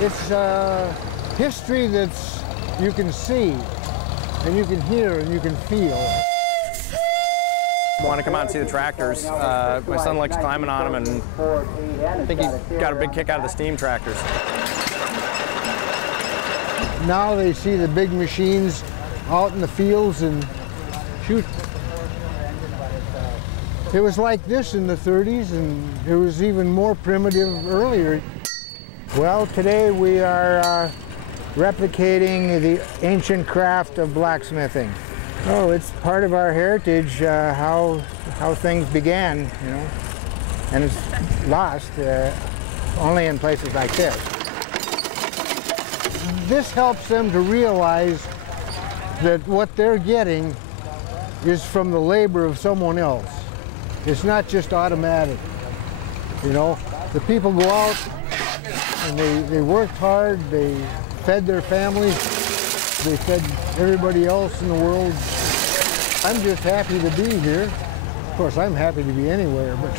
It's history that's you can see, and you can hear, and you can feel. I want to come out and see the tractors. My son likes climbing on them, and I think he got a big kick out of the steam tractors. Now they see the big machines out in the fields and shoot. It was like this in the 30s, and it was even more primitive earlier. Well, today we are replicating the ancient craft of blacksmithing. Oh, it's part of our heritage, how things began, you know, and it's lost only in places like this. This helps them to realize that what they're getting is from the labor of someone else. It's not just automatic, you know. The people go out and they worked hard, they fed their families, they fed everybody else in the world. I'm just happy to be here. Of course, I'm happy to be anywhere, but